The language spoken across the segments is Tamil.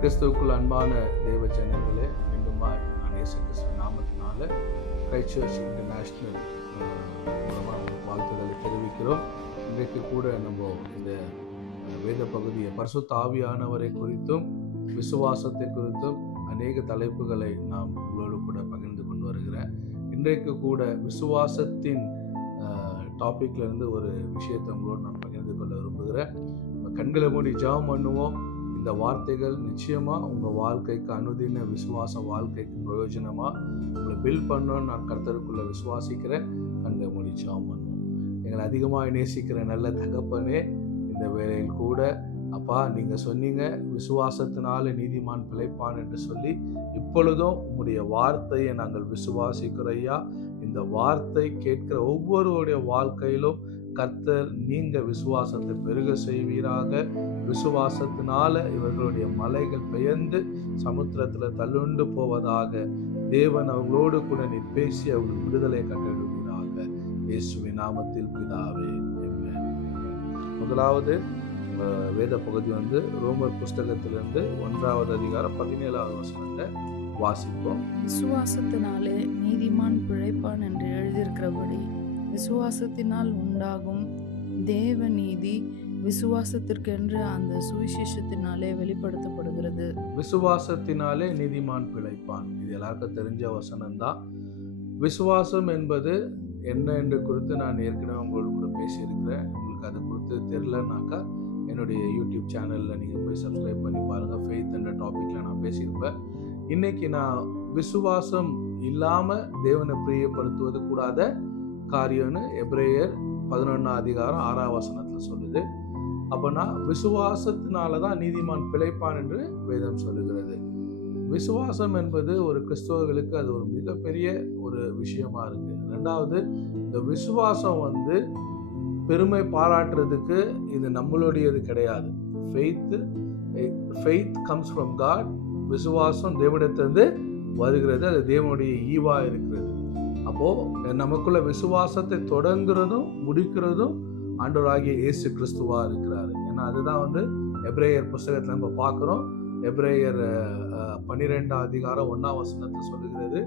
கிறிஸ்துவுக்குள் அன்பான தேவ ஜனங்களே, மீண்டுமாய் நான் இயேசு கிறிஸ்து நாமத்தினால கிரைஸ்ட் சர்ச் இன்டர்நேஷ்னல் மூலமாக உங்களுக்கு வாழ்த்துக்களை தெரிவிக்கிறோம். இன்றைக்கு கூட நம்ம இந்த வேத பகுதியை பரிசுத்த ஆவியானவரை குறித்தும் விசுவாசத்தை குறித்தும் அநேக தலைப்புகளை நாம் உங்களோடு கூட பகிர்ந்து கொண்டு வருகிறேன். இன்றைக்கு கூட விசுவாசத்தின் டாபிக்ல இருந்து ஒரு விஷயத்தை உங்களோடு நான் பகிர்ந்து கொள்ள விரும்புகிறேன். கண்களை மூடி ஜெபம் பண்ணுவோம். இந்த வார்த்தைகள் நிச்சயமா உங்க வாழ்க்கைக்கு அனுதின விசுவாச வாழ்க்கைக்கு பிரயோஜனமா உங்களை பில்ட் பண்ணணும்னு நான் கர்த்தருக்குள்ள விசுவாசிக்கிறேன். கண்களை மூடி ஜெபம் பண்ணுவோம். எங்களை அதிகமாக நேசிக்கிற நல்ல தகப்பனே, இந்த வேளையில் கூட அப்பா, நீங்க சொன்னீங்க விசுவாசத்தினால நீதிமான் பிழைப்பான் என்று சொல்லி, இப்பொழுதும் உங்களுடைய வார்த்தையை நாங்கள் விசுவாசிக்கிறையா. இந்த வார்த்தை கேட்கிற ஒவ்வொருவருடைய வாழ்க்கையிலும் கர்த்தர் நீங்க விசுவாசத்தை பெருக செய்வீராக. விசுவாசத்தினால இவர்களுடைய மலைகள் பெயர்ந்து சமுத்திரத்துல தள்ளுண்டு போவதாக. தேவன் அவர்களோடு கூட நீர் பேசி அவர்கள் விடுதலை கட்டிடுவீராக. இயேசுவின் நாமத்தில் பிதாவே, ஆமென். முதலாவது வேத பகுதி ரோமர் புஸ்தகத்திலிருந்து 1வது அதிகாரம் 17வது வசனத்தை வாசிப்போம். விசுவாசத்தினாலே நீதிமான் பிழைப்பான் என்று எழுதியிருக்கிறபடி விசுவாசத்தினால் உண்டாகும் தேவ நீதி விசுவாசத்திற்கென்று அந்த சுவிசேஷத்தினாலே வெளிப்படுத்தப்படுகிறது. விசுவாசத்தினாலே நீதிமான் பிழைப்பான், இது எல்லாருக்கும் தெரிஞ்ச வசனம்தான். விசுவாசம் என்பது என்ன என்று குறித்து நான் ஏற்கனவே உங்களோட கூட பேசியிருக்கிறேன். உங்களுக்கு அதை குறித்து தெரியலனாக்கா என்னுடைய யூடியூப் சேனலில் நீங்கள் போய் சப்ஸ்கிரைப் பண்ணி பாருங்கள். ஃபெய்த் என்ற டாப்பிக்கில் நான் பேசியிருப்பேன். இன்னைக்கு நான் விசுவாசம் இல்லாமல் தேவனை பிரியப்படுத்துவது கூடாத காரியம்னு எபிரேயர் 11வது அதிகாரம் 6வது வசனத்தில் சொல்லுது. அப்போனா விசுவாசத்தினால தான் நீதிமான் பிழைப்பான் என்று வேதம் சொல்லுகிறது. விசுவாசம் என்பது ஒரு கிறிஸ்தவர்களுக்கு அது ஒரு மிகப்பெரிய ஒரு விஷயமா இருக்கு. ரெண்டாவது, இந்த விசுவாசம் பெருமை பாராட்டுறதுக்கு இது நம்மளுடையது கிடையாது. Faith comes from God. விசுவாசம் தேவனிடத்திலிருந்து வருகிறது, அது தேவனுடைய ஈவா இருக்கிறது. அப்போ நமக்குள்ள விசுவாசத்தை தொடங்குறதும் முடிக்கிறதும் ஆண்டவராகிய இயேசு கிறிஸ்துவா இருக்கிறாரு. ஏன்னா அதுதான் எபிரேயர் புஸ்தகத்துல நம்ம பார்க்கிறோம். எபிரேயர் 12வது அதிகாரம் 1வது வசனத்தை சொல்லுகிறது,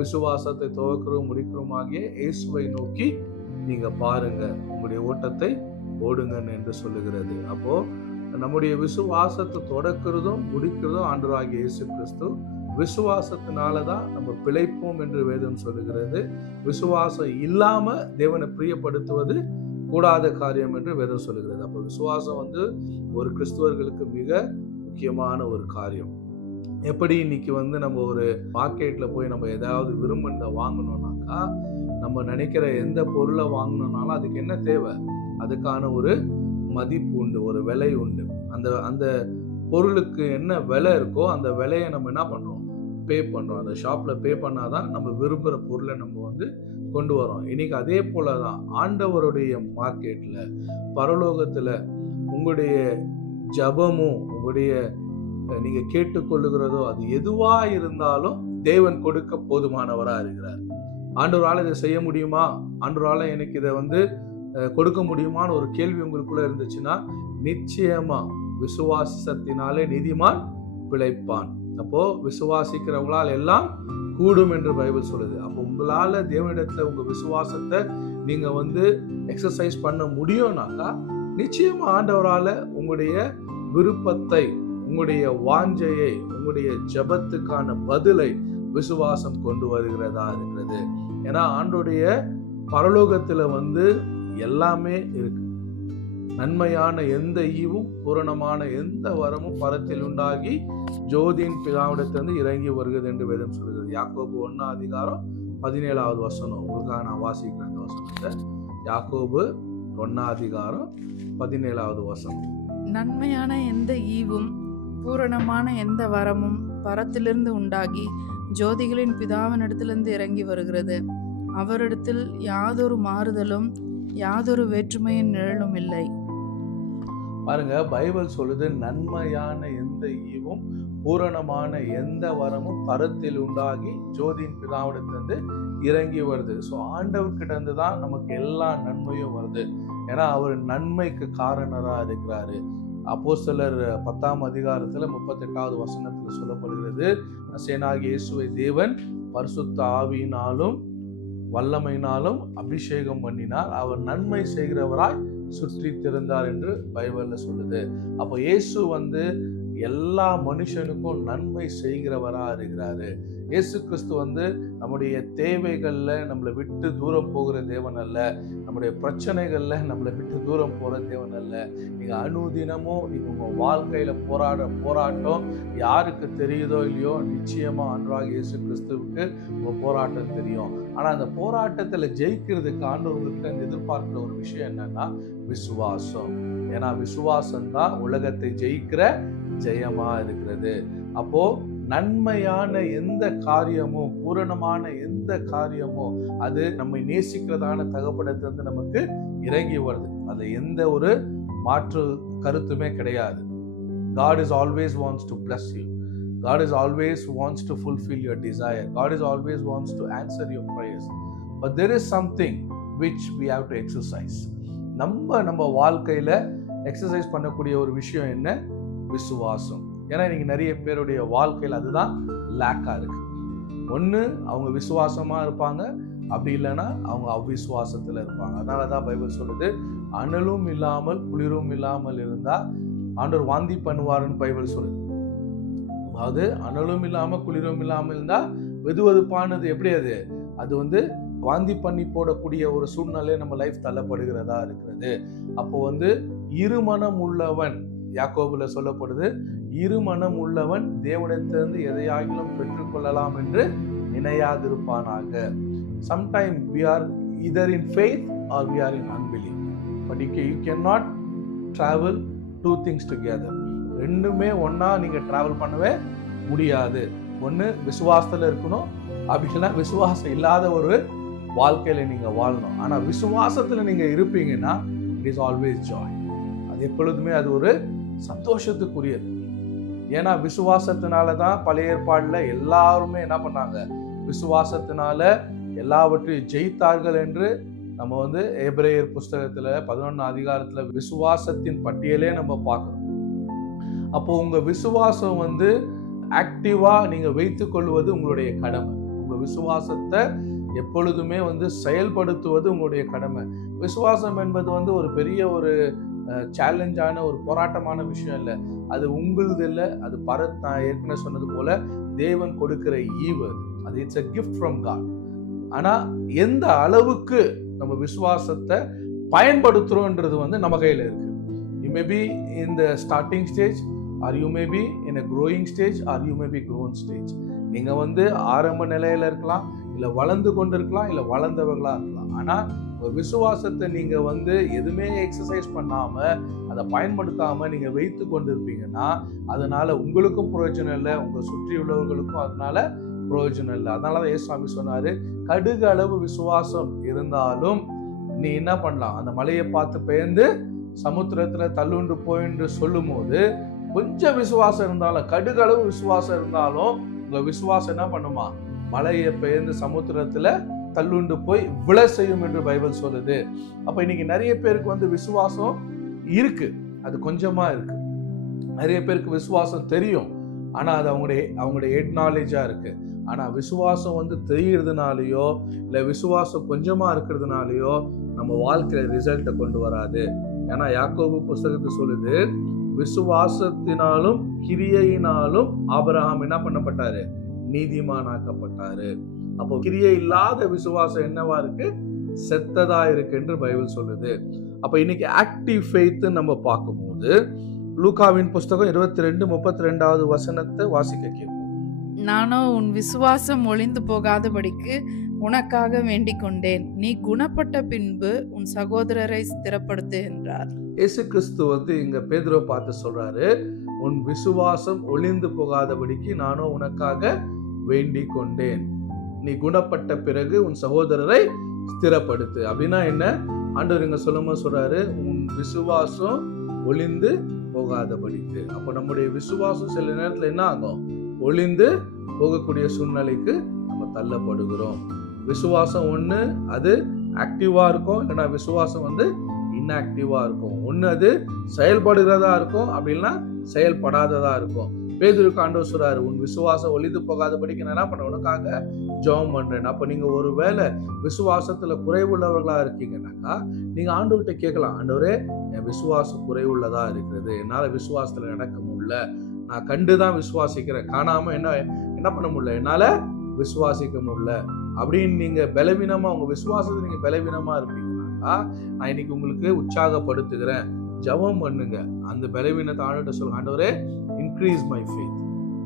விசுவாசத்தை துவக்கிறோம் முடிக்கிறோம் ஆகிய இயேசுவை நோக்கி நீங்க பாருங்க, உங்களுடைய ஓட்டத்தை ஓடுங்கன்னு என்று சொல்லுகிறது. அப்போ நம்முடைய விசுவாசத்தை தொடக்கிறதும் முடிக்கிறதும் ஆண்டவராகிய இயேசு கிறிஸ்து. விசுவாசத்தினாலதான் நம்ம பிழைப்போம் என்று வேதம் சொல்லுகிறது. விசுவாசம் இல்லாம தேவனை பிரியப்படுத்துவது கூடாத காரியம் என்று வேதம் சொல்லுகிறது. அப்போ விசுவாசம் ஒரு கிறிஸ்துவர்களுக்கு மிக முக்கியமான ஒரு காரியம். எப்படி இன்னைக்கு நம்ம ஒரு மார்க்கெட்ல போய் நம்ம ஏதாவது விரும்பினதை வாங்கணும்னாக்கா, நம்ம நினைக்கிற எந்த பொருளை வாங்கணும்னாலும் அதுக்கு என்ன தேவை? அதுக்கான ஒரு மதிப்பு உண்டு, ஒரு விலை உண்டு. அந்த பொருளுக்கு என்ன விலை இருக்கோ அந்த விலையை நம்ம என்ன பண்றோம்? பே பண்றோம். அந்த ஷாப்ல பே பண்ணாதான் நம்ம விரும்புகிற பொருளை நம்ம கொண்டு வரோம். இன்னைக்கு அதே போலதான் ஆண்டவருடைய மார்க்கெட்ல, பரலோகத்துல உங்களுடைய ஜபமும் உங்களுடைய நீங்க கேட்டுக்கொள்ளுகிறதோ அது எதுவா இருந்தாலும் தேவன் கொடுக்க போதுமானவரா இருக்கிறார். ஆண்டவரால இதை செய்ய முடியுமா, ஆண்டவரால எனக்கு இதை கொடுக்க முடியுமான்னு ஒரு கேள்வி உங்களுக்குள்ள இருந்துச்சுன்னா, நிச்சயமா விசுவாசத்தினாலே நீதிமான் பிழைப்பான். அப்போ விசுவாசிக்கிறவங்களால் எல்லாம் கூடும் என்று பைபிள் சொல்லுது. அப்போ உங்களால தேவனிடத்துல உங்க விசுவாசத்தை நீங்க எக்ஸசைஸ் பண்ண முடியும்னாக்கா, நிச்சயமா ஆண்டவரால உங்களுடைய விருப்பத்தை, உங்களுடைய வாஞ்சையை, உங்களுடைய ஜபத்துக்கான பதிலை விசுவாசம் கொண்டு வருகிறதா இருக்கிறது. ஏன்னா ஆண்டோடைய பரலோகத்துல எல்லாமே இருக்கு. நன்மையான எந்த ஈவும் பூரணமான எந்த வரமும் பரத்தில் உண்டாகி ஜோதியின் பிதாவிடத்திலிருந்து இறங்கி வருகிறது என்று வேதம் சொல்கிறது. யாக்கோபு 1வது அதிகாரம் 17வது வசனம் உங்களுக்காக நான் வாசிக்கிறேன். அந்த வசனத்தை யாக்கோபு 1வது அதிகாரம் 17வது வசனம். நன்மையான எந்த ஈவும் பூரணமான எந்த வரமும் பரத்திலிருந்து உண்டாகி ஜோதிகளின் பிதாவினிடத்திலிருந்து இறங்கி வருகிறது. அவரிடத்தில் யாதொரு மாறுதலும் யாதொரு வேற்றுமையின் நிழலும் இல்லை. பாருங்க, பைபிள் சொல்லுது, நன்மையான எந்த ஈவும் பூரணமான எந்த வரமும் பரத்தில் உண்டாகி ஜோதியின் பிதாவிடத்திலிருந்து இறங்கி வருது. ஸோ ஆண்டவர்கிட்ட இருந்து தான் நமக்கு எல்லா நன்மையும் வருது. ஏன்னா அவர் நன்மைக்கு காரணரா இருக்கிறாரு. அப்போஸ்தலர் 10ஆம் அதிகாரத்துல 38வது வசனத்துல சொல்லப்படுகிறது, நசரேயனாகிய இயேசுவை தேவன் பரிசுத்த ஆவியினாலும் வல்லமையினாலும் அபிஷேகம் பண்ணினார், அவர் நன்மை செய்கிறவராய் சுற்றி திறந்தார் என்று பைபிள்ல சொல்லுது. அப்போ இயேசு எல்லா மனுஷனுக்கும் நன்மை செய்கிறவரா இருக்கிறாரு. இயேசு கிறிஸ்து நம்முடைய தேவைகள்ல நம்மளை விட்டு தூரம் போகிற தேவன் அல்ல, நம்முடைய பிரச்சனைகள்ல நம்மளை விட்டு தூரம் போற தேவன் அல்ல. நீங்க அனுதினமும் நீங்க உங்க வாழ்க்கையில போராட்டம் யாருக்கு தெரியுதோ இல்லையோ, நிச்சயமா ஆண்டவராகிய இயேசு கிறிஸ்துவுக்கு உங்க போராட்டம் தெரியும். ஆனா அந்த போராட்டத்துல ஜெயிக்கிறதுக்கு ஆண்டவர் உங்ககிட்ட எதிர்பார்க்கிற ஒரு விஷயம் என்னன்னா விசுவாசம். ஏன்னா விசுவாசம் தான் உலகத்தை ஜெயிக்கிற ஜெயமா இருக்கிறது. அப்போ நன்மையான எந்த காரியமும் பூரணமான எந்த காரியமும் அது நம்மை நேசிக்கிறதான தகப்படத்திலிருந்து நமக்கு இறங்கி வருது. அது எந்த ஒரு மாற்று கருத்துமே கிடையாது. God is always wants to bless you. God is always wants to fulfill your desire. God is always wants to answer your prayers. But there is something which we have to exercise. நம்ம வாழ்க்கையில எக்ஸசைஸ் பண்ணக்கூடிய ஒரு விஷயம் என்ன? விசுவாசம். ஏன்னா இன்னைக்கு நிறைய பேருடைய வாழ்க்கையில் அதுதான் லேக்கா இருக்கு. ஒன்று அவங்க விசுவாசமா இருப்பாங்க, அப்படி இல்லைன்னா அவங்க அவ்விசுவாசத்துல இருப்பாங்க. அதனாலதான் பைபிள் சொல்லுது, அனலும் இல்லாமல் குளிரும் இல்லாமல் இருந்தா ஆண்டவர் வாந்தி பண்ணுவாருன்னு பைபிள் சொல்லுது. அதாவது அனலும் இல்லாம குளிரும் இல்லாமல் இருந்தா வெதுவெதுப்பானது எப்படி அது வாந்தி பண்ணி போடக்கூடிய ஒரு சூழ்நிலை நம்ம லைஃப் தள்ளப்படுகிறதா இருக்கிறது. அப்போ இருமனம் உள்ளவன், யாக்கோபுல சொல்லப்படுது, இருமனம் உள்ளவன் தேவனிடத்திலிருந்து எதையாகிலும் பெற்றுக்கொள்ளலாம் என்று நினையாதிருப்பானாக. Sometimes we are either in faith or we are in unbelief. But you cannot travel two things together. ரெண்டுமே ஒன்னா நீங்க டிராவல் பண்ணவே முடியாது. ஒன்னு விசுவாசத்துல இருக்கணும், அப்படின்னா விசுவாசம் இல்லாத ஒரு வாழ்க்கையில நீங்க வாழணும். ஆனா விசுவாசத்துல நீங்க இருப்பீங்கன்னா it is always joy. அது எப்பொழுதுமே அது ஒரு சந்தோஷத்துக்குரியது. ஏன்னா விசுவாசத்தினாலதான் பழைய ஏற்பாடுல எல்லாருமே என்ன பண்ணாங்க? விசுவாசத்தினால எல்லாவற்றையும் ஜெயித்தார்கள் என்று நம்ம எபிரேயர் புஸ்தகத்துல 11 அதிகாரத்துல விசுவாசத்தின் பட்டியலே நம்ம பார்க்கிறோம். அப்போ உங்க விசுவாசம் ஆக்டிவா நீங்க வைத்துக் கொள்வது உங்களுடைய கடமை. உங்க விசுவாசத்தை எப்பொழுதுமே செயல்படுத்துவது உங்களுடைய கடமை. விசுவாசம் என்பது ஒரு பெரிய ஒரு சேலஞ்சான ஒரு போராட்டமான விஷயம் இல்லை. அது உங்களுது இல்லை, அது நான் ஏற்கனவே சொன்னது போல தேவன் கொடுக்கிற ஈவு. அது it's a gift from God. ஆனா எந்த அளவுக்கு நம்ம விசுவாசத்தை பயன்படுத்துறோம்ன்றது நம்ம கையில இருக்கு. You may be in the starting stage or you may be in a growing stage or you may be grown stage. நீங்க ஆரம்ப நிலையில இருக்கலாம், இல்ல வளர்ந்து கொண்டு இருக்கலாம், இல்ல வளர்ந்தவர்களா இருக்கலாம். ஆனா விசுவாசத்தை நீங்க எதுவுமே எக்ஸசைஸ் பண்ணாம அதை பயன்படுத்தாம நீங்க வைத்து கொண்டு இருப்பீங்கன்னா அதனால உங்களுக்கும் பிரயோஜனம் இல்லை, உங்க சுற்றி உள்ளவர்களுக்கும் அதனால பிரயோஜனம் இல்லை. அதனாலதான் ஏசுவாமி சொன்னாரு, கடுகு அளவு விசுவாசம் இருந்தாலும் நீ என்ன பண்ணலாம்? அந்த மலையை பார்த்து பெயர்ந்து சமுத்திரத்துல தள்ளுண்டு போயின்னு சொல்லும் போது கொஞ்சம் விசுவாசம் இருந்தாலும், கடுகு அளவு விசுவாசம் இருந்தாலும் உங்க விசுவாசம் என்ன பண்ணுமா? மலையை பெயர்ந்து சமுத்திரத்துல தள்ளுண்டு போய் விழ செய்யும் என்று பைபிள் சொல்லுது. அப்ப இன்னைக்கு நிறைய பேருக்கு விசுவாசம் இருக்கு, அது கொஞ்சமா இருக்கு. நிறைய பேருக்கு விசுவாசம் தெரியும், ஆனா அது அவங்களுடைய ஹெட் நாலேஜா இருக்கு. ஆனா விசுவாசம் தெரிகிறதுனாலயோ இல்ல விசுவாசம் கொஞ்சமா இருக்கிறதுனாலயோ நம்ம வாழ்க்கையில ரிசல்ட்டை கொண்டு வராது. ஏன்னா யாக்கோபு புஸ்தகத்தை சொல்லுது, விசுவாசத்தினாலும் கிரியையினாலும் ஆபிரகாம் என்ன பண்ணப்பட்டாரு? நீதிமானாக்கப்பட்டாரு. அப்போ கிரியை இல்லாத விசுவாசம் என்னவா இருக்கு? செத்ததா இருக்கு என்று பைபிள் சொல்லுது. அப்ப இன்னைக்கு ஆக்டிவ் ஃபெய்த் நம்ம பார்க்கும்போது லூக்காவின் புஸ்தகம் 22:32 வசனத்தை வாசிக்க கேட்போம். நானோ உன் விசுவாசம் ஒளிந்து போகாதபடிக்கு உனக்காக வேண்டிக் கொண்டேன், நீ குணப்பட்ட பின்பு உன் சகோதரரை ஸ்திரப்படுத்து என்றார். இயேசு கிறிஸ்து இங்க பேதுருவை பார்த்து சொல்றாரு, உன் விசுவாசம் ஒளிந்து போகாதபடிக்கு நானோ உனக்காக வேண்டிக் கொண்டேன், நீ குணப்பட்ட பிறகு உன் சகோதரரை ஸ்திரப்படுத்து. அப்படின்னா என்ன? ஆண்டவர் இங்க சொல்றாரு, உன் விசுவாசம் ஒளிந்து போகாதபடிக்கு. அப்ப நம்முடைய விசுவாசம் சில நேரத்துல என்ன ஆகும்? ஒளிந்து போகக்கூடிய சூழ்நிலைக்கு நம்ம தள்ளப்படுகிறோம். விசுவாசம் ஒண்ணு அது ஆக்டிவா இருக்கும், இல்லைன்னா விசுவாசம் இன்ஆக்டிவா இருக்கும். ஒண்ணு அது செயல்படுகிறதா இருக்கும், அப்படின்னா செயல்படாததா இருக்கும். பேதுருக்கு ஆண்டவர் சொல்றாரு, உன் விசுவாசம் ஒளிந்து போகாதபடிக்கு நான் என்ன பண்ண உனக்காக ஜெபம் பண்றேன். அப்ப நீங்க ஒருவேளை விசுவாசத்துல குறைவுள்ளவர்களா இருக்கீங்கன்னாக்கா நீங்க ஆண்டவர்கிட்ட கேட்கலாம், ஆண்டவரே என் விசுவாசம் குறைவுள்ளதா இருக்கிறது, என்னால விசுவாசத்துல நடக்க முடியல, நான் கண்டுதான் விசுவாசிக்கிறேன், காணாம என்ன பண்ண முடியல, என்னால விசுவாசிக்க முடியல அப்படின்னு நீங்க பலவீனமா உங்க விசுவாசத்தை நீங்க பலவீனமா இருப்பீங்கன்னாக்கா நான் இன்னைக்கு உங்களுக்கு உற்சாகப்படுத்துகிறேன், ஜெபம் பண்ணுங்க. அந்த பலவீனத்தை ஆண்டவர்கிட்ட சொல்லுங்க, ஆண்டவரே இன்க்ரீஸ் மை ஃபெய்த்,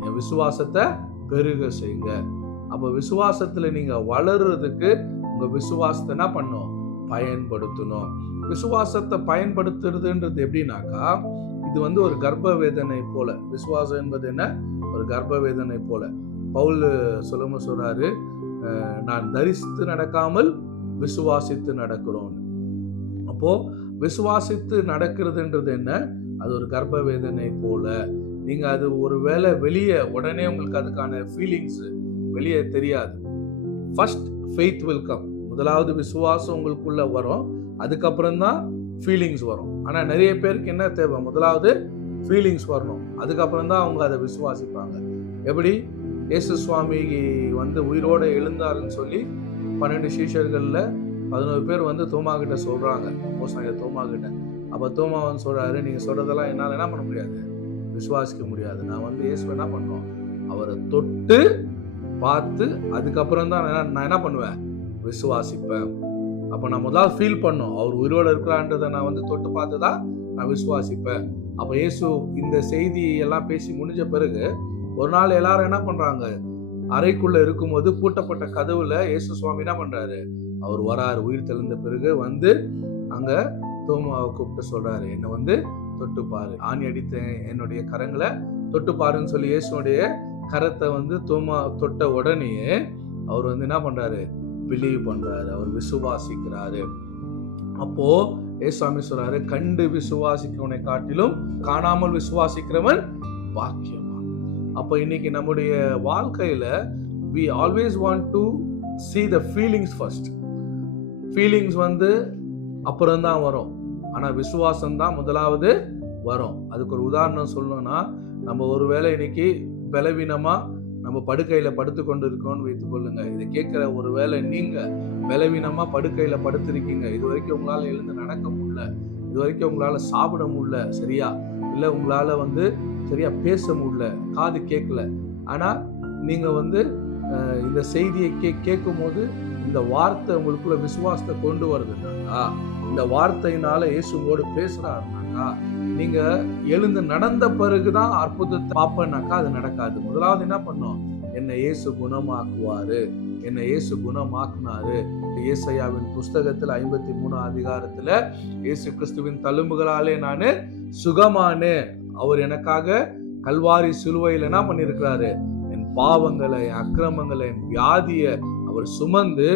என் விசுவாசத்தை பெருக செய்யுங்க. அப்ப விசுவாசத்துல நீங்க வளர்றதுக்கு உங்க விசுவாசத்தை என்ன பண்ணும், பயன்படுத்தணும். விசுவாசத்தை பயன்படுத்துறதுன்றது எப்படின்னாக்கா இது ஒரு கர்ப்ப வேதனை போல. விசுவாசம் என்பது என்ன, ஒரு கர்ப்ப வேதனை போல. பவுல் சொல்றாரு, நான் தரிசித்து நடக்காமல் விசுவாசித்து நடக்கிறோம். அப்போ விசுவாசித்து நடக்கிறதுன்றது என்ன, அது ஒரு கர்ப்ப வேதனை போல. நீங்க அது ஒரு வேளை வெளியே உடனே உங்களுக்கு அதுக்கான ஃபீலிங்ஸ் வெளியே தெரியாது. First faith will come. முதலாவது விசுவாசம் உங்களுக்குள்ள வரும், அதுக்கப்புறம் தான் ஃபீலிங்ஸ் வரும். ஆனா நிறைய பேருக்கு என்ன தேவை, முதலாவது ஃபீலிங்ஸ் வரணும், அதுக்கப்புறம் தான் அவங்க அதை விசுவாசிப்பாங்க. எப்படி இயேசு சுவாமி உயிரோட எழுந்தாருன்னு சொல்லி 12 சீஷர்கள்ல 11 பேர் தோமா கிட்ட சொல்றாங்க, தோமா கிட்ட. அப்ப தோமா சொல்றாரு, நீங்க சொல்றதெல்லாம் என்னால என்ன பண்ண முடியாது, விசுவாசிக்க முடியாது. நான் இயேசு என்ன பண்ணுவோம், அவரை தொட்டு பார்த்து அதுக்கப்புறம் தான் நான் என்ன பண்ணுவேன், விசுவாசிப்பேன். அப்ப நான் முதல்ல ஃபீல் பண்ணும், அவர் உயிரோட இருக்கிறான்றதை நான் தொட்டு பார்த்துதான் நான் விசுவாசிப்பேன். அப்ப இயேசு இந்த செய்தி எல்லாம் பேசி முடிஞ்ச பிறகு ஒரு நாள் எல்லாரும் என்ன பண்றாங்க, அறைக்குள்ள இருக்கும்போது பூட்டப்பட்ட கதவுல இயேசு சுவாமி என்ன பண்றாரு, அவர் வராரு. உயிர் தெளிந்த பிறகு அங்க தோமாவை கூப்பிட்டு சொல்றாரு, என்ன தொட்டு பாரு, ஆணி அடித்த என்னுடைய கரங்களை தொட்டு பாருன்னு சொல்லி இயேசுடைய கரத்தை தோமா தொட்ட உடனே அவர் என்ன பண்றாரு, பிலீவ் பண்றாரு, அவர் விசுவாசிக்கிறாரு. அப்போ ஏசாமி சொல்றாரு, கண்டு விசுவாசிக்கிறவனை காட்டிலும் காணாமல் விசுவாசிக்கிறவன் பாக்கியவான். அப்ப இன்னைக்கு நம்முடைய வாழ்க்கையில we always want to see the feelings first. Feelings அப்புறம் தான் வரும், ஆனா விசுவாசம் தான் முதலாவது வரும். அதுக்கு ஒரு உதாரணம் சொல்லணும்னா, நம்ம ஒருவேளை இன்னைக்கு பலவீனமா நம்ம படுக்கையில படுத்து கொண்டு இருக்கோம்னு வைத்துக் கொள்ளுங்க. இதை கேட்கிற ஒருவேளை நீங்க பலவீனமா படுக்கையில படுத்திருக்கீங்க, இது வரைக்கும் உங்களால எழுந்து நடக்க முடியல, இது வரைக்கும் உங்களால சாப்பிட முடியல சரியா, இல்ல உங்களால சரியா பேச முடியல, காது கேட்கல. ஆனா நீங்க இந்த செய்தியை கேட்கும் போது இந்த வார்த்தை உங்களுக்குள்ள விசுவாசத்தை கொண்டு வருதுன்னாக்கா, இந்த வார்த்தையினால இயேசு உங்களோடு பேசுறாருனாக்கா, நீங்க எழுந்து நடந்த பிறகுதான் அற்புதத்தை பார்ப்பனாக்கா அது நடக்காது. முதலாவது என்ன பண்ணும், என்னை இயேசு குணமாக்குவாரு, என்னை இயேசு குணமாக்குனாரு. ஏசாயாவின் புஸ்தகத்துல 53 அதிகாரத்துல இயேசு கிறிஸ்துவின் தழும்புகளாலே நானு சுகமானேன், அவர் எனக்காக கல்வாரி சிலுவையில் என்ன பண்ணிருக்கிறாரு, என் பாவங்களை, என் அக்கிரமங்களை, என் வியாதிய அவர் சுமந்து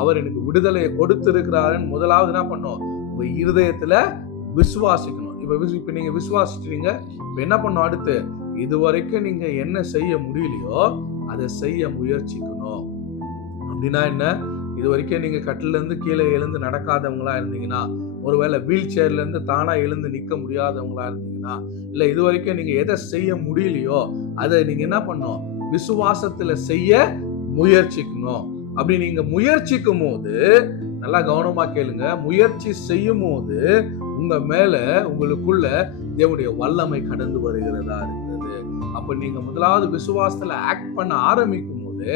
அவர் எனக்கு விடுதலையை கொடுத்திருக்கிறாருன்னு முதலாவது என்ன பண்ணும், உங்க இருதயத்துல விசுவாசிக்கணும். இப்ப நீங்க விசுவாசிட்டீங்க, இப்ப என்ன பண்ணும், அடுத்து இதுவரைக்கும் நீங்க என்ன செய்ய முடியலையோ அதை செய்ய முயற்சிக்கணும். அப்படின்னா என்ன, இது வரைக்கும் நீங்க கட்டில இருந்து கீழே எழுந்து நடக்காதவங்களா இருந்தீங்கன்னா, ஒருவேளை வீல் சேர்ல இருந்து தானா எழுந்து நிக்க முடியாதவங்களா இருந்தீங்கன்னா, இல்ல இது வரைக்கும் நீங்க எதை செய்ய முடியலையோ அதை நீங்க என்ன பண்ணும், விசுவாசத்துல செய்ய முயற்சிக்கணும். அப்படி நீங்க முயற்சிக்கும் போது நல்லா கவனமா கேளுங்க, முயற்சி செய்யும் போது உங்க மேல உங்களுக்குள்ள தேவனுடைய வல்லமை கடந்து வருகிறதா இருக்கிறது. அப்ப நீங்க முதலாவது விசுவாசத்துல ஆக்ட் பண்ண ஆரம்பிக்கும் போது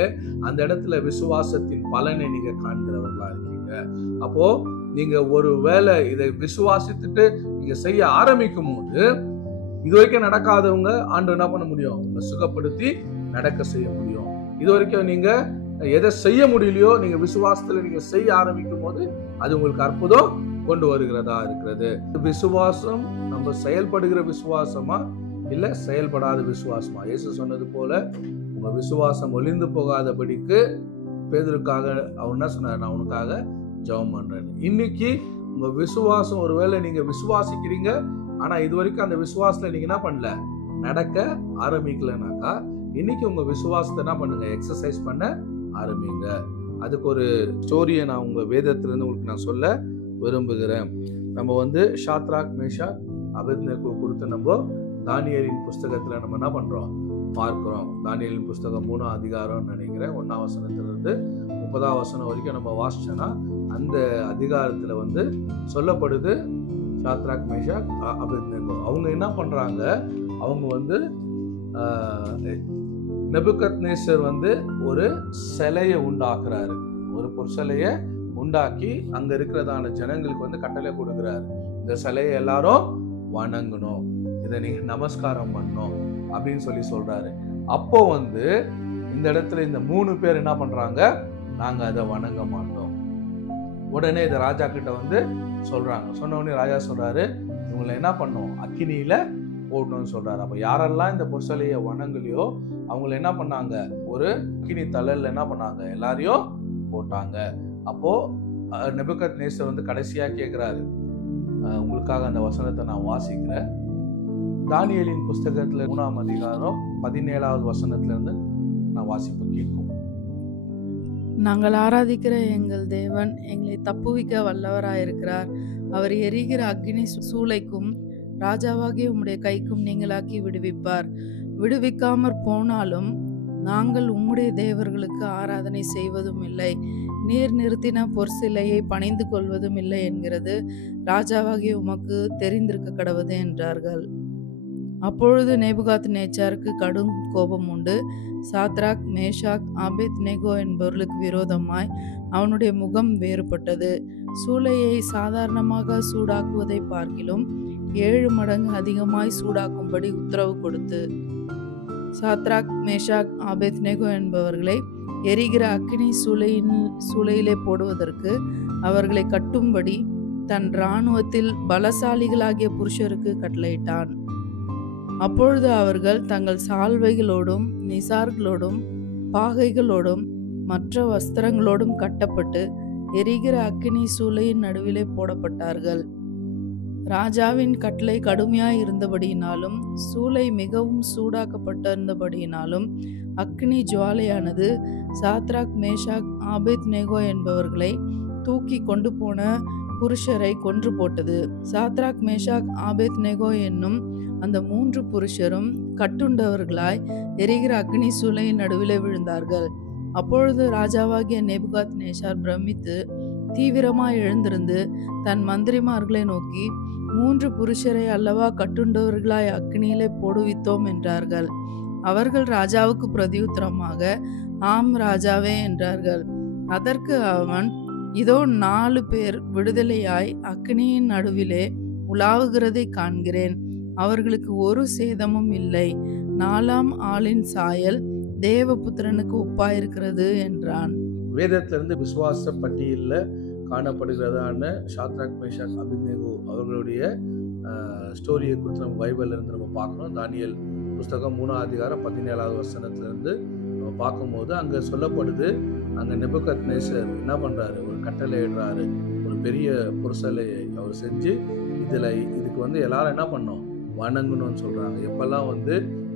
அந்த இடத்துல விசுவாசத்தின் பலனை நீங்க காண்கிறவர்களா இருக்கீங்க. அப்போ நீங்க ஒரு வேளை இதை விசுவாசித்துட்டு நீங்க செய்ய ஆரம்பிக்கும் போது இது வரைக்கும் நடக்காதவங்க ஆண்டவர் என்ன பண்ண முடியும், உங்களை சுகப்படுத்தி நடக்க செய்ய முடியும். இது வரைக்கும் நீங்க எதை செய்ய முடியலையோ நீங்க விசுவாசத்துல நீங்க செய்ய ஆரம்பிக்கும் போது அது உங்களுக்கு அற்புதம் கொண்டு வருகிறதா இருக்கிறது. விசுவாசம் நம்ம செயல்படுகிற விசுவாசமா இல்ல செயல்படாத விசுவாசமா? இயேசு சொன்னது போல உங்க விசுவாசம் ஒளிந்து போகாதபடிக்கு பேதுருக்காக அவர் என்ன சொன்னார், நான் உனக்காக ஜெபம் பண்றேன். இன்னைக்கு உங்க விசுவாசம் ஒருவேளை நீங்க விசுவாசிக்கிறீங்க, ஆனா இது வரைக்கும் அந்த விசுவாசத்துல நீங்க என்ன பண்ணல, நடக்க ஆரம்பிக்கலனாக்கா, இன்னைக்கு உங்க விசுவாசத்தை என்ன பண்ணுங்க, எக்ஸசைஸ் பண்ண ஆரம்பிங்க. அதுக்கு ஒரு ஸ்டோரியை நான் உங்க வேதத்திலிருந்து உங்களுக்கு நான் சொல்ல விரும்புகிறேன். நம்ம வந்து ஷாத்ராக் மேஷாக் அபேத்நேகோ குறித்து நம்ம தானியேலின் புஸ்தகத்துல நம்ம என்ன பண்றோம் பார்க்கிறோம். தானியேலின் புஸ்தகம் 3ஆம் அதிகாரம் நினைக்கிறேன் 1ஆம் வசனத்திலிருந்து 30ஆம் வசனம் வரைக்கும் நம்ம வாசிச்சோன்னா அந்த அதிகாரத்துல வந்து சொல்லப்படுது ஷாத்ராக் மேஷாக் அபேத்நேகோ அவங்க என்ன பண்றாங்க, அவங்க வந்து நெபுகத்நேசர் வந்து ஒரு சிலையை உண்டாக்குறாரு, ஒரு பொற்சிலையை உண்டாக்கி அங்க இருக்கிறதான ஜனங்களுக்கு வந்து கட்டளை கொடுக்கிறாரு, இந்த சிலையை எல்லாரும் வணங்கணும், இதை நீங்க நமஸ்காரம் பண்ணணும் அப்படின்னு சொல்லி சொல்றாரு. அப்போ வந்து இந்த இடத்துல இந்த 3 பேர் என்ன பண்றாங்க, நாங்க அதை வணங்க மாட்டோம். உடனே இதை ராஜா கிட்ட வந்து சொல்றாங்க. சொன்ன உடனே ராஜா சொல்றாரு, இவங்களை என்ன பண்ணும், அக்கினியில போடணும்னு சொல்றாரு. அப்ப யாரெல்லாம் இந்த பொற்சிலையை வணங்கலையோ அவங்களை என்ன பண்ணாங்க, ஒரு அக்கினி தழல்ல என்ன பண்ணாங்க, எல்லாரையும் போட்டாங்க. அப்போ நெபுகத்நேசர் வந்து கடைசியா கேட்கிறாரு, உங்களுக்காக அந்த வசனத்தை நான் வாசிக்கிறேன். தானியேலின் புஸ்தகத்துல 3ஆம் அதிகாரம் 17வது வசனத்துல இருந்து நான் வாசிப்பு கேட்கும். நாங்கள் ஆராதிக்கிற எங்கள் தேவன் எங்களை தப்புவிக்க வல்லவராயிருக்கிறார். அவர் எரிகிற அக்னி சூளைக்கும் ராஜாவாகிய உம்முடைய கைக்கும் நீங்களாக்கி விடுவிப்பார். விடுவிக்காமற் போனாலும் நாங்கள் உம்முடைய தேவர்களுக்கு ஆராதனை செய்வதும் இல்லை, நீர் நிறுத்தின பொற்சிலையை பணிந்து கொள்வதும் இல்லை என்கிறது ராஜாவாகிய உமக்கு தெரிந்திருக்க கடவுது என்றார்கள். அப்பொழுது நேபுகாத்நேச்சாருக்கு கடும் கோபம் உண்டு. சாத்ராக் மேஷாக் ஆபேத்நேகோ என்பவர்களுக்கு விரோதமாய் அவனுடைய முகம் வேறுபட்டது. சூளையை சாதாரணமாக சூடாக்குவதை பார்க்கிலும் 7 மடங்கு அதிகமாய் சூடாக்கும்படி உத்தரவு கொடுத்து சாத்ராக் மேஷாக் ஆபேத்நேகோ என்பவர்களை எரிகிற அக்கினி சூளையிலே போடுவதற்கு அவர்களை கட்டும்படி தன் இராணுவத்தில் பலசாலிகளாகிய புருஷருக்கு கட்டளையிட்டான். அப்பொழுது அவர்கள் தங்கள் சால்வைகளோடும் நிசார்களோடும் பாகைகளோடும் மற்ற வஸ்திரங்களோடும் கட்டப்பட்டு எரிகிற அக்கினி சூளையின் நடுவிலே போடப்பட்டார்கள். ராஜாவின் கட்டளை கடுமையாய் இருந்தபடியினாலும் சூளை மிகவும் சூடாக்கப்பட்டிருந்தபடியினாலும் அக்னி ஜுவாலையானது சாத்ராக் மேஷாக் ஆபேத்நேகோ என்பவர்களை தூக்கி கொண்டு போன புருஷரை கொன்று போட்டது. சாத்ராக் மேஷாக் ஆபேத்நேகோ என்னும் அந்த 3 புருஷரும் கட்டுண்டவர்களாய் எரிகிற அக்னி சூளையின் நடுவிலே விழுந்தார்கள். அப்பொழுது ராஜாவாகிய நேபுகாத்நேச்சார் பிரமித்து தீவிரமாய் எழுந்திருந்து தன் மந்திரிமார்களை நோக்கி, 3 புருஷரை அல்லவா கட்டுண்டவர்களாய் அக்னியிலே போடுவித்தோம் என்றார்கள். அவர்கள் ராஜாவுக்கு பிரதியுத்தரமாக, ஆம் ராஜாவே என்றார்கள். அதற்கு அவன், இதோ 4 பேர் விடுதலையாய் அக்னியின் நடுவிலே உலாவுகிறதை காண்கிறேன், அவர்களுக்கு ஒரு சேதமும் இல்லை, 4ஆம் ஆளின் சாயல் தேவபுத்திரனுக்கு ஒப்பாயிருக்கிறது என்றான். வேதத்திலிருந்து விசுவாச பட்டியலில் காணப்படுகிறதான ஷாத்ராக் மேஷாக் அபேத்நேகோ அவர்களுடைய ஸ்டோரியை குறித்து நம்ம பைபிள்ல இருந்து நம்ம பார்க்கணும். தானியேல் புஸ்தகம் 3ஆம் அதிகாரம் 17வது வசனத்திலிருந்து நம்ம பார்க்கும்போது அங்கே சொல்லப்படுது, அங்கே நெபுகத்நேசர் என்ன பண்ணுறாரு, ஒரு கட்டளை இடுறாரு, ஒரு பெரிய பொற்சிலையை அவர் செஞ்சு இதுக்கு வந்து எல்லாரும் என்ன பண்ணோம், வணங்கணும்னு சொல்கிறாங்க. எப்பெல்லாம் வந்து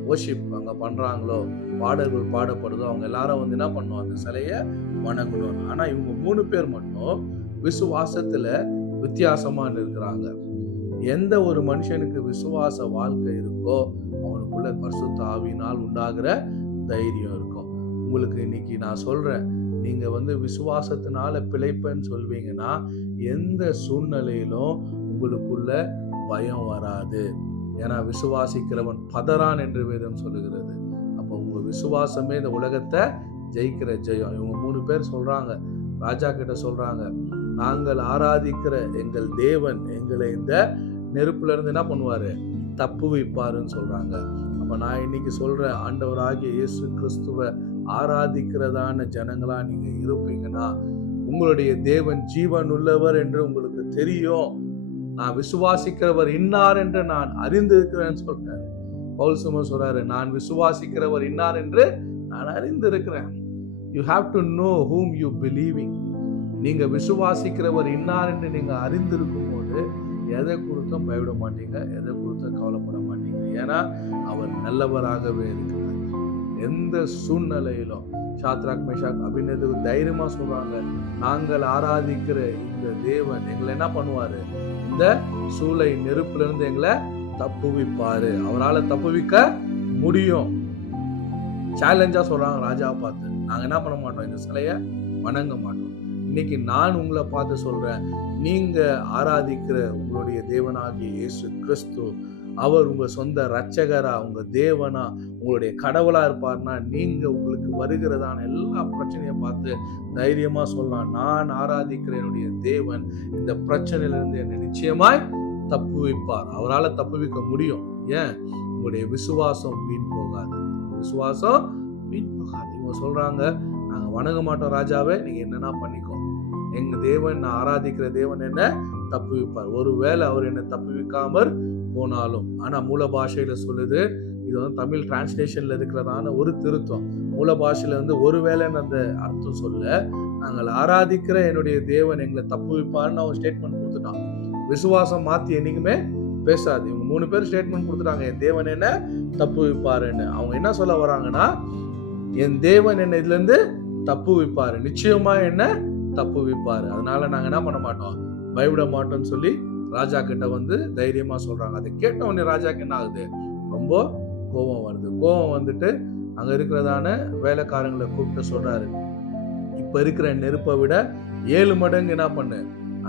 வர்ஷிப் அங்கே பண்ணுறாங்களோ, பாடல்கள் பாடப்படுதோ, அவங்க எல்லாரும் வந்து என்ன பண்ணுவோம், அந்த சிலையை வணங்கணும். ஆனால் இவங்க 3 பேர் மட்டும் விசுவாசத்தில் வித்தியாசமாக இருக்கிறாங்க. எந்த ஒரு மனுஷனுக்கு விசுவாச வாழ்க்கை இருக்கோ அவனுக்குள்ள பரிசுத்த ஆவியினால் உண்டாகிற தைரியம் இருக்கும். உங்களுக்கு இன்னைக்கு நான் சொல்கிறேன், நீங்கள் வந்து விசுவாசத்தினால பிழைப்பேன்னு சொல்வீங்கன்னா எந்த சூழ்நிலையிலும் உங்களுக்குள்ள பயம் வராது. ஏன்னா விசுவாசிக்கிறவன் பதறான் என்று வேதம் சொல்லுகிறது. அப்போ உங்கள் விசுவாசமே இந்த உலகத்தை ஜெயிக்கிற ஜெயம். இவங்க 3 பேர் சொல்கிறாங்க, ராஜா கிட்ட சொல்கிறாங்க, நாங்கள் ஆராதிக்கிற எங்கள் தேவன் எங்களை இந்த நெருப்புல இருந்து என்ன பண்ணுவார், தப்பு வைப்பாருன்னு சொல்கிறாங்க. அப்போ நான் இன்னைக்கு சொல்கிறேன், ஆண்டவராகிய இயேசு கிறிஸ்துவை ஆராதிக்கிறதான ஜனங்களாக நீங்கள் இருப்பீங்கன்னா உங்களுடைய தேவன் ஜீவன் உள்ளவர் என்று உங்களுக்கு தெரியும். நான் விசுவாசிக்கிறவர் இன்னார் என்று நான் அறிந்திருக்கிறேன்னு சொல்றாரு. பவுல் சொல்றாரு, நான் விசுவாசிக்கிறவர் இன்னார் என்று நான் அறிந்திருக்கிறேன். You have to know whom you believing. நீங்க விசுவாசிக்கிறவர் இன்னார் என்று நீங்க அறிந்திருக்கும் போது எதை குறித்தும் பயப்பட மாட்டீங்க, எதை குறித்தும் கவலைப்பட மாட்டீங்க. ஏன்னா அவர் நல்லவராகவே இருக்கிறார். எந்த சூழ்நிலையிலும் சாத்ராக் மேஷாக் அபிநேகோ தைரியமா சொல்றாங்க, நாங்கள் ஆராதிக்கிற இந்த தேவன் எங்களை என்ன பண்ணுவாரு, இந்த சூளை நெருப்புல இருந்து எங்களை தப்புவிப்பாரு, அவரால் தப்புவிக்க முடியும். சேலஞ்சா சொல்றாங்க ராஜாவை பார்த்து. நாங்க என்ன பண்ண மாட்டோம், இந்த சிலைய வணங்க மாட்டோம். இன்னைக்கு நான் உங்களை பார்த்து சொல்றேன், நீங்க ஆராதிக்கிற உங்களுடைய தேவனாகிய இயேசு கிறிஸ்து, அவர் உங்க சொந்த ரட்சகரா, உங்க தேவனா, உங்களுடைய கடவுளா இருப்பார்னா, நீங்க உங்களுக்கு வருகிறதான எல்லா பிரச்சனையை பார்த்து தைரியமா சொல்லலாம், நான் ஆராதிக்கிற என்னுடைய தேவன் இந்த பிரச்சனையிலிருந்து என்னை நிச்சயமாய் தப்புவிப்பார், அவரால் தப்புவிக்க முடியும். ஏன்? உங்களுடைய விசுவாசம் வீண் போகாது, விசுவாசம் வீண் போகாது. இவங்க சொல்றாங்க, நாங்க வணங்க மாட்டோம் ராஜாவே, நீங்க என்னன்னா பண்ணிக்கோ, எங்க தேவன், நான் ஆராதிக்கிற தேவன் என்ன தப்புவிப்பார். ஒருவேளை அவர் என்ன தப்புவிக்காமற் போனாலும். ஆனா மூல பாஷையில சொல்லுது, இது வந்து தமிழ் டிரான்ஸ்லேஷன்ல இருக்கிறதான ஒரு திருத்தம். மூல பாஷையில வந்து ஒருவேளைன்னு அந்த அர்த்தம் சொல்ல, நாங்கள் ஆராதிக்கிற என்னுடைய தேவன் எங்களை தப்புவிப்பார்னு அவன் ஸ்டேட்மெண்ட் கொடுத்துட்டான். விசுவாசம் மாத்தி என்னைக்குமே பேசாது. இவங்க 3 பேர் ஸ்டேட்மெண்ட் கொடுத்துட்டாங்க, என் தேவன் என்ன தப்புவிப்பாருன்னு. அவங்க என்ன சொல்ல வராங்கன்னா, என் தேவன் என்ன இதுல இருந்து தப்புவிப்பாரு, நிச்சயமா என்ன தப்புவிப்பாரு, அதனால நாங்க என்ன பண்ண மாட்டோம், பயப்பட மாட்டோம்னு சொல்லி ராஜா கிட்ட வந்து தைரியமா சொல்றாங்க. அதை கேட்ட உடனே ராஜாக்கு என்ன ஆகுது, ரொம்ப கோபம் வருது. கோபம் வந்துட்டு அங்க இருக்கிறதான வேலைக்காரங்களை கூப்பிட்டு சொல்றாரு, இப்ப இருக்கிற நெருப்பை விட 7 மடங்கு என்ன பண்ணு,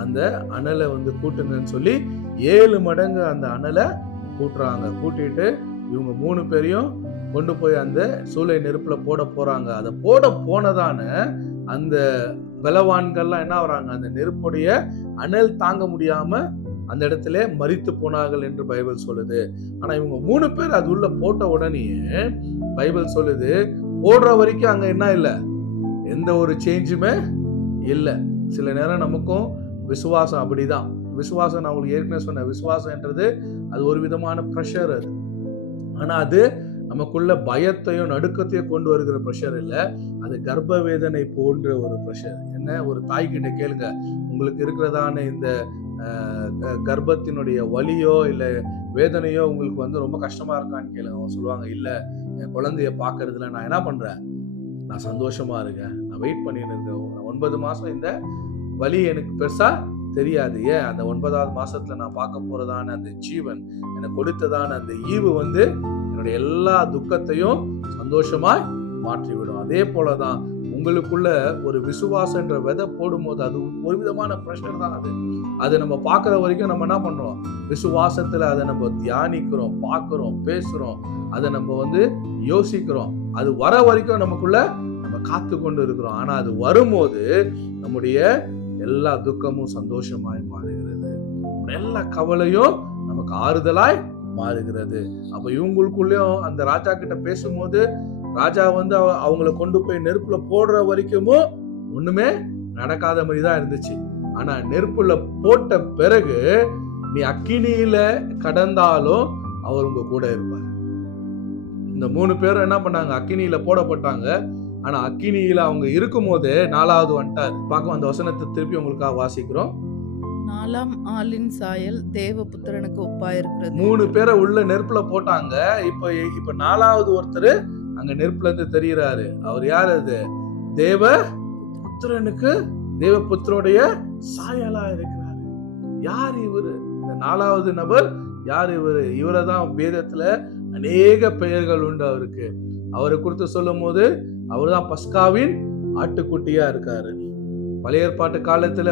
அந்த அனலை வந்து கூட்டுங்கன்னு சொல்லி 7 மடங்கு அந்த அனலை கூட்டுறாங்க. கூட்டிட்டு இவங்க 3 பேரையும் கொண்டு போய் அந்த சூளை நெருப்புல போட போறாங்க. அதை போட போனதான அந்த பலவான்கள்லாம் என்ன ஆகுறாங்க, அந்த நெருப்புடைய அனல் தாங்க முடியாம அந்த இடத்துல மரித்து போனார்கள் என்று பைபிள் சொல்லுது. ஆனா இவங்க 3 பேர் அது உள்ள போட்ட உடனே பைபிள் சொல்லுது, போடுற வரைக்கும் அங்க என்ன இல்லை, எந்த ஒரு சேஞ்சுமே இல்லை. சில நேரம் நமக்கும் விசுவாசம் அப்படிதான். விசுவாசம் நான் உங்களுக்கு ஏற்கனவே சொன்ன, விசுவாசம்ன்றது அது ஒரு விதமான ப்ரெஷர். அது ஆனா அது நமக்குள்ள பயத்தையும் நடுக்கத்தையும் கொண்டு வருகிற ப்ரெஷர் இல்லை, அது கர்ப்ப வேதனை போன்ற ஒரு ப்ரெஷர். என்ன, ஒரு தாய்கிட்ட கேளுங்க, உங்களுக்கு இருக்கிறதான இந்த கர்ப்பத்தினுடைய வலியோ இல்லை வேதனையோ உங்களுக்கு வந்து ரொம்ப கஷ்டமா இருக்கான்னு கேளுங்க. அவங்க சொல்லுவாங்க, இல்லை என் குழந்தைய பார்க்கறதுல நான் என்ன பண்றேன், நான் சந்தோஷமா இருக்கேன், நான் வெயிட் பண்ணிட்டு இருக்கேன், 9 மாசம் இந்த வலி எனக்கு பெருசா தெரியாது. ஏன், அந்த 9வது மாசத்துல நான் பார்க்க போறதான அந்த ஜீவன், எனக்கு கொடுத்ததான அந்த ஈவு வந்து என்னுடைய எல்லா துக்கத்தையும் சந்தோஷமாய் மாற்றிவிடும். அதே போலதான் உங்களுக்குள்ள ஒரு விசுவாசன்ற விதை போடும்போது அது ஒரு விதமான பிரஷர் தான். அது நம்ம பார்க்குற வரைக்கும் நம்ம என்ன பண்றோம், விசுவாசத்துல அதை நம்ம தியானிக்கிறோம், பார்க்கிறோம், பேசுறோம், அதை நம்ம வந்து யோசிக்கிறோம். அது வர வரைக்கும் நமக்குள்ள நம்ம காத்து கொண்டு இருக்கிறோம். ஆனா அது வரும்போது நம்முடைய எல்லா துக்கமும் சந்தோஷமாய் மாறுகிறது, எல்லா கவலையும் நமக்கு ஆறுதலாய் மாறுகிறது. அப்ப இவங்களுக்குள்ளயும் அந்த ராஜா கிட்ட பேசும்போது ராஜா வந்து அவங்கள கொண்டு போய் நெருப்புல போடுற வரைக்கும் ஒண்ணுமே நடக்காத மாதிரி தான் இருந்துச்சு. ஆனா நெருப்புல போட்ட பிறகு நீ அக்கினியில கடந்தாலும் அவர் உங்க கூட இருப்பார். இந்த 3 பேரும் என்ன பண்ணாங்க, அக்கினியில போடப்பட்டாங்க. ஆனா அக்கினியில அவங்க இருக்கும் போதே 4வது வந்துட்டார். பார்க்க அந்த வசனத்தை திருப்பி உங்களுக்காக வாசிக்கிறோம். 4ஆம் ஆளின் சாயல் தேவபுத்திரனுக்கு ஒப்பாயிருக்கிறது. 3 பேரை உள்ள நெருப்புல போட்டாங்க. இப்ப 4வது ஒருத்தர் அங்க நெருப்புல இருந்து தெரிகிறாரு. அவர் யார்? அது தேவபுத்திரனுக்கு, தேவபுத்திரோடைய சாயலா இருக்கிறாரு. யார் இவரு? இந்த 4வது நபர் யார் இவரு? இவரை தான் வேதத்துல அநேக பெயர்கள் உண்டு அவருக்கு. அவரை குறித்து சொல்லும் போது அவர் தான் பஸ்காவின் ஆட்டுக்குட்டியா இருக்காரு. பழைய ஏற்பாட்டு காலத்துல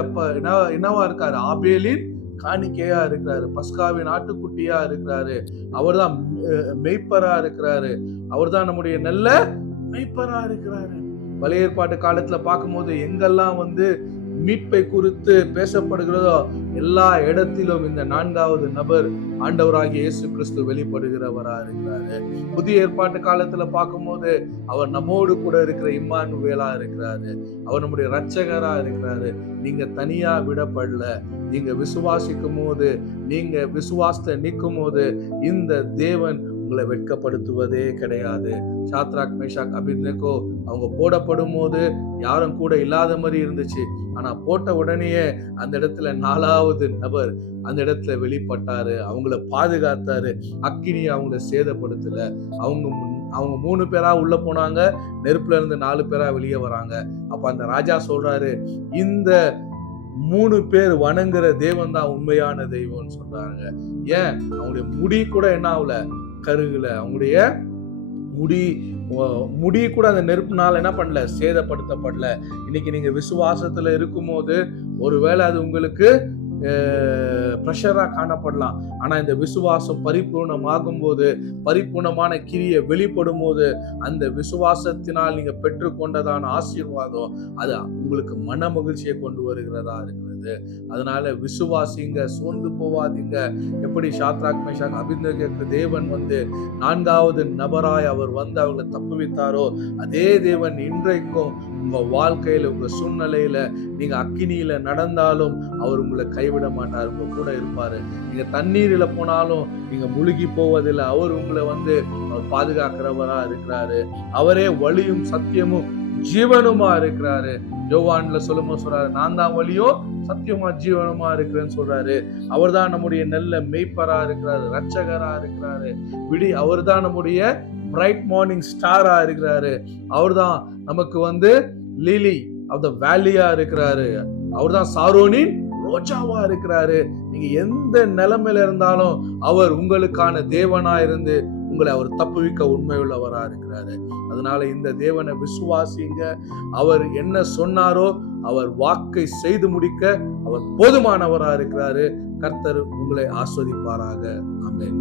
என்னவா இருக்காரு? ஆபேலின் காணிக்கையா இருக்கிறாரு, பஸ்காவின் ஆட்டுக்குட்டியா இருக்கிறாரு. அவர் தான் மெய்ப்பரா இருக்கிறாரு, அவர் தான் நம்முடைய நல்ல மெய்ப்பரா இருக்கிறாரு. பழைய ஏற்பாட்டு காலத்துல பார்க்கும்போது எங்கெல்லாம் வந்து மீட்பை குறித்து பேசப்படுகிறதோ எல்லா இடத்திலும் இந்த 4வது நபர் ஆண்டவராகிய இயேசு கிறிஸ்து வெளிப்படுகிறவரா இருக்கிறாரு. புதிய ஏற்பாட்டு காலத்துல பார்க்கும்போது அவர் நம்மோடு கூட இருக்கிற இம்மானுவேலா இருக்கிறாரு, அவர் நம்முடைய இரட்சகரா இருக்கிறாரு. நீங்க தனியா விடப்படல. நீங்க விசுவாசிக்கும் போது, நீங்க விசுவாசத்தை நீக்கும் போது இந்த தேவன் உங்களை வெட்கப்படுத்துவதே கிடையாது. சாத்ராக் மேஷாக் அபித்நேகோ அவங்க போடப்படும் போது யாரும் கூட இல்லாத மாதிரி இருந்துச்சு. ஆனா போட்ட உடனேயே அந்த இடத்துல 4வது நபர் அந்த இடத்துல வெளிப்பட்டாரு, அவங்கள பாதுகாத்தாரு, அக்கினியை அவங்கள சேதப்படுத்தல. அவங்க அவங்க 3 பேரா உள்ள போனாங்க, நெருப்புல இருந்து 4 பேரா வெளியே வராங்க. அப்ப அந்த ராஜா சொல்றாரு, இந்த 3 பேர் வணங்குற தேவன் தான் உண்மையான தெய்வம்னு சொல்றாங்க. ஏன்? அவங்களுடைய முடி கூட என்ன ஆகல, கருகல. அவங்களுடைய முடி கூட அந்த நெருப்புனால என்ன பண்ணல, சேதப்படுத்தப்படல. இன்னைக்கு நீங்க விசுவாசத்துல இருக்கும்போது ஒருவேளை அது உங்களுக்கு பிரஷரா காணப்படலாம். ஆனா இந்த விசுவாசம் பரிபூர்ணமாகும் போது, பரிபூர்ணமான கிரியை வெளிப்படும் போது, அந்த விசுவாசத்தினால் நீங்க பெற்றுக்கொண்டதான ஆசீர்வாதம் அது உங்களுக்கு மன மகிழ்ச்சியை கொண்டு வருகிறதா இருக்கிறது. அதனால விசுவாசிங்க, சோர்ந்து போவாதீங்க. எப்படி சாத்ராக் மேஷாக் அபித்நேகோவுக்கு தேவன் 4வது நபராய் அவர் அவங்களை தப்புவித்தாரோ, அதே தேவன் இன்றைக்கும் உங்க வாழ்க்கையில, உங்க சூழ்நிலையில நீங்க அக்கினியில நடந்தாலும் அவர் உங்களை கைவிட மாட்டார், உங்க கூட இருப்பாரு. நீங்க தண்ணீரில போனாலும் நீங்க முழுகி போவதில்லை. அவர் உங்களை அவர் பாதுகாக்கிறவரா இருக்கிறாரு. அவரே வழியும் சத்தியமும் ஜீவனுமா இருக்கிறாரு. யோவான்ல சொல்லும்போது சொல்றாரு, நான் தான் வழியும் சத்தியமா ஜீவனுமா இருக்கிறேன்னு சொல்றாரு. அவர் தான் நம்முடைய நல்ல மேய்ப்பரா இருக்கிறாரு, ரட்சகரா இருக்கிறாரு. அவர் தான் நம்முடைய பிரைட் மார்னிங் ஸ்டாரா இருக்கிறாரு. அவர் தான் நமக்கு லிலி ஆஃப் த வேலியா இருக்கிறாரு. அவர் தான் சாரோனின் ரோஜாவா இருக்கிறாரு. நீங்க எந்த நிலைமையில இருந்தாலும் அவர் உங்களுக்கான தேவனா இருந்து உங்களை அவர் தப்புவிக்க உண்மையுள்ளவரா இருக்கிறாரு. அதனால இந்த தேவனை விசுவாசிங்க. அவர் என்ன சொன்னாரோ அவர் வாக்கை செய்து முடிக்க அவர் போதுமானவரா இருக்கிறாரு. கர்த்தர் உங்களை ஆஸ்வதிப்பாராக. ஆமென்.